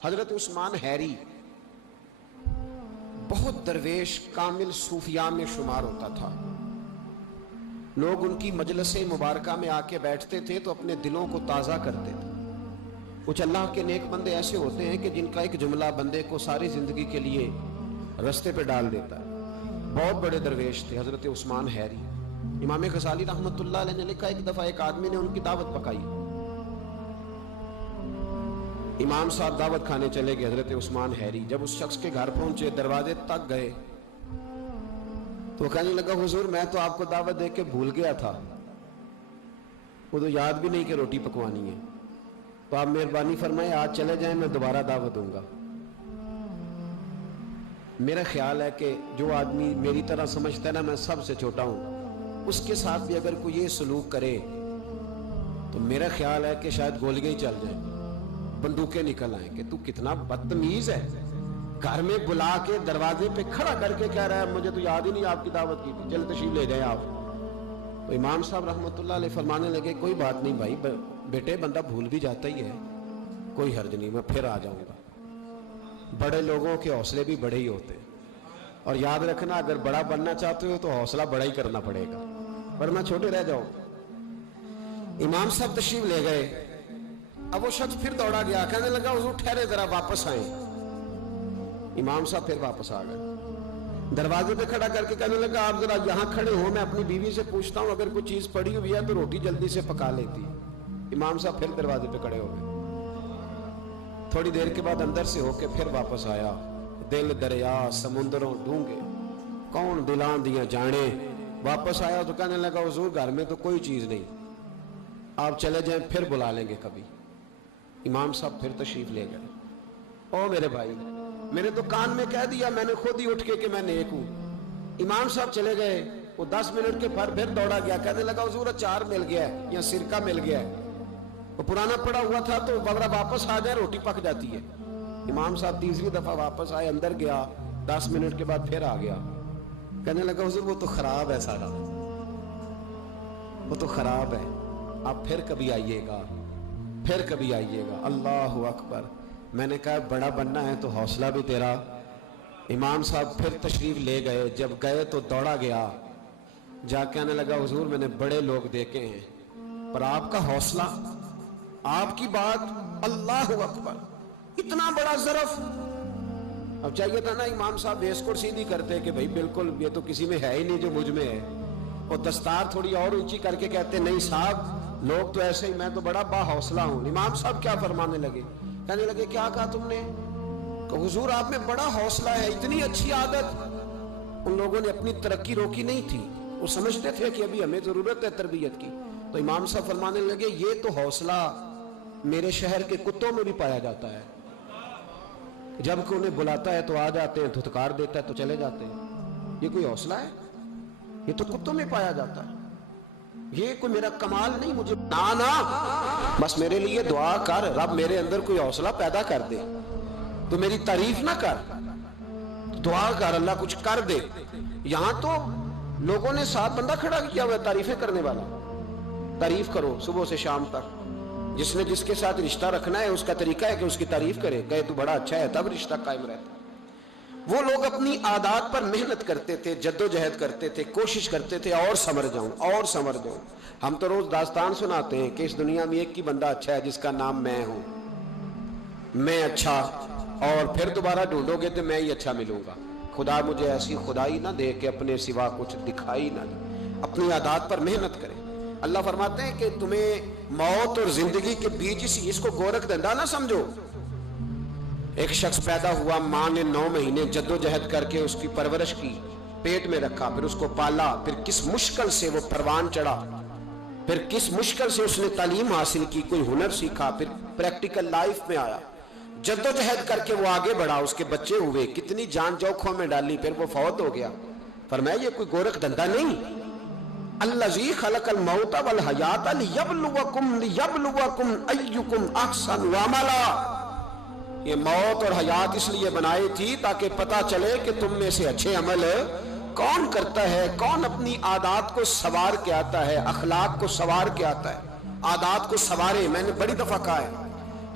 حضرت عثمان حیری بہت درویش کامل صوفیاء میں شمار ہوتا تھا۔ لوگ ان کی مجلس مبارکہ میں آ کے بیٹھتے تھے تو اپنے دلوں کو تازہ کرتے تھے۔ کچھ اللہ کے نیک بندے ایسے ہوتے ہیں کہ جن کا ایک جملہ بندے کو ساری زندگی کے لیے رستے پہ ڈال دیتا ہے۔ بہت بڑے درویش تھے حضرت عثمان حیری۔ امام غزالی رحمۃ اللہ علیہ نے لکھا، ایک دفعہ ایک آدمی نے ان کی دعوت پکائی۔ امام صاحب دعوت کھانے چلے گئے، حضرت عثمان حیری جب اس شخص کے گھر پہنچے، دروازے تک گئے تو کہنے لگا، حضور میں تو آپ کو دعوت دے کے بھول گیا تھا، وہ تو یاد بھی نہیں کہ روٹی پکوانی ہے، تو آپ مہربانی فرمائیں آج چلے جائیں، میں دوبارہ دعوت دوں گا۔ میرا خیال ہے کہ جو آدمی میری طرح سمجھتا ہے نا میں سب سے چھوٹا ہوں، اس کے ساتھ بھی اگر کوئی یہ سلوک کرے تو میرا خیال ہے کہ شاید گولگے ہی چل جائیں، بندوقیں نکل آئیں کہ تو کتنا بدتمیز ہے، گھر میں بلا کے دروازے پہ کھڑا کر کے کہہ رہا ہے مجھے تو یاد ہی نہیں آپ کی دعوت کی تھی، چل تشریف لے جائیں آپ۔ تو امام صاحب رحمۃ اللہ علیہ فرمانے لگے، کوئی بات نہیں بھائی، بیٹے بندہ بھول بھی جاتا ہی ہے، کوئی حرج نہیں، میں پھر آ جاؤں گا۔ بڑے لوگوں کے حوصلے بھی بڑے ہی ہوتے ہیں، اور یاد رکھنا اگر بڑا بننا چاہتے ہو تو حوصلہ بڑا ہی کرنا پڑے گا، ورنہ چھوٹے رہ جاؤ۔ امام صاحب تشریف لے گئے، اب وہ شخص پھر دوڑا گیا، کہنے لگا حضور ٹھہرے ذرا واپس آئیں۔ امام صاحب پھر واپس آ گئے، دروازے پہ کھڑا کر کے کہنے لگا آپ ذرا یہاں کھڑے ہو، میں اپنی بیوی سے پوچھتا ہوں اگر کوئی چیز پڑی ہوئی ہے تو روٹی جلدی سے پکا لیتی۔ امام صاحب پھر دروازے پہ کھڑے ہو گئے، تھوڑی دیر کے بعد اندر سے ہو کے پھر واپس آیا۔ دل دریا سمندروں ڈونگے کون دلاں دیاں جانے، واپس آیا تو کہنے لگا حضور گھر میں تو کوئی چیز نہیں، آپ چلے جائیں پھر بلا لیں گے کبھی۔ امام صاحب پھر تشریف لے گئے، او میرے بھائی میرے تو کان میں کہہ دیا میں نے خود ہی اٹھ کے کہ میں نیک ہوں۔ امام صاحب چلے گئے، وہ 10 منٹ کے پھر دوڑا گیا، کہنے لگا حضور اچار مل گیا ہے یا سرکہ مل گیا ہے، وہ پرانا پڑا ہوا تھا تو بغرا واپس آ جائے روٹی پک جاتی ہے۔ امام صاحب تیسری دفعہ واپس آئے، اندر گیا، 10 منٹ کے بعد پھر آ گیا، کہنے لگا حضور وہ تو خراب ہے سارا، وہ تو خراب ہے، آپ پھر کبھی آئیے گا، پھر کبھی آئیے گا۔ اللہ اکبر، میں نے کہا بڑا بننا ہے تو حوصلہ بھی تیرا۔ امام صاحب پھر تشریف لے گئے، جب گئے تو دوڑا گیا، جا کہنے لگا حضور میں نے بڑے لوگ دیکھے ہیں پر آپ کا حوصلہ، آپ کی بات، اللہ اکبر، اتنا بڑا ظرف۔ اب چاہیے تھا نا امام صاحب بیس کو سیدھی کرتے کہ بھائی بالکل یہ تو کسی میں ہے ہی نہیں جو مجھ میں ہے، اور دستار تھوڑی اور اونچی کر کے کہتے نہیں صاحب لوگ تو ایسے ہی، میں تو بڑا با حوصلہ ہوں۔ امام صاحب کیا فرمانے لگے، کہنے لگے کیا کہا تم نے، کہ حضور آپ میں بڑا حوصلہ ہے، اتنی اچھی عادت۔ ان لوگوں نے اپنی ترقی روکی نہیں تھی، وہ سمجھتے تھے کہ ابھی ہمیں ضرورت ہے تربیت کی۔ تو امام صاحب فرمانے لگے یہ تو حوصلہ میرے شہر کے کتوں میں بھی پایا جاتا ہے، جب کہ انہیں بلاتا ہے تو آ جاتے ہیں، دھتکار دیتا ہے تو چلے جاتے ہیں، یہ کوئی حوصلہ ہے؟ یہ تو کتوں میں پایا جاتا ہے، یہ کوئی میرا کمال نہیں، مجھے نا بس میرے لیے دعا کر، رب میرے اندر کوئی حوصلہ پیدا کر دے، تو میری تعریف نہ کر، دعا کر اللہ کچھ کر دے۔ یہاں تو لوگوں نے 7 بندہ کھڑا کیا ہوا ہے تعریفیں کرنے والا، تعریف کرو صبح سے شام تک، جس نے جس کے ساتھ رشتہ رکھنا ہے اس کا طریقہ ہے کہ اس کی تعریف کرے، کہے تو بڑا اچھا ہے تب رشتہ قائم رہتا ہے۔ وہ لوگ اپنی عادات پر محنت کرتے تھے، جد و جہد کرتے تھے، کوشش کرتے تھے اور سنور جاؤں اور سنور جاؤں۔ ہم تو روز داستان سناتے ہیں کہ اس دنیا میں ایک ہی بندہ اچھا ہے جس کا نام میں ہوں، میں اچھا، اور پھر دوبارہ ڈھونڈو گے تو میں ہی اچھا ملوں گا۔ خدا مجھے ایسی خدائی نہ دے کہ اپنے سوا کچھ دکھائی نہ دے، اپنی عادات پر محنت کرے۔ اللہ فرماتے ہیں کہ تمہیں موت اور زندگی کے بیچ اس کو گورکھ دھندا نہ سمجھو۔ ایک شخص پیدا ہوا، ماں نے 9 مہینے جد و جہد کر کے اس کی پرورش کی، پیٹ میں رکھا، پھر اس کو پالا، پھر کس مشکل سے وہ پروان چڑھا، پھر کس مشکل سے اس نے تعلیم حاصل کی، کوئی ہنر سیکھا، پھر پریکٹیکل لائف میں آیا، جد و جہد کر کے وہ آگے بڑھا، اس کے بچے ہوئے، کتنی جان جوکھوں میں ڈالی، پھر وہ فوت ہو گیا۔ فرمایا یہ کوئی گورکھ دھندا نہیں۔ الذی خلق الموت والحیات لیبلوکم ایکم احسن عملا، یہ موت اور حیات اس لیے بنائی تھی تاکہ پتہ چلے کہ تم میں سے اچھے عمل کون کرتا ہے، کون اپنی عادات کو سوار کے آتا ہے، اخلاق کو سوار کے آتا ہے۔ عادات کو سوارے، میں نے بڑی دفعہ کہا ہے،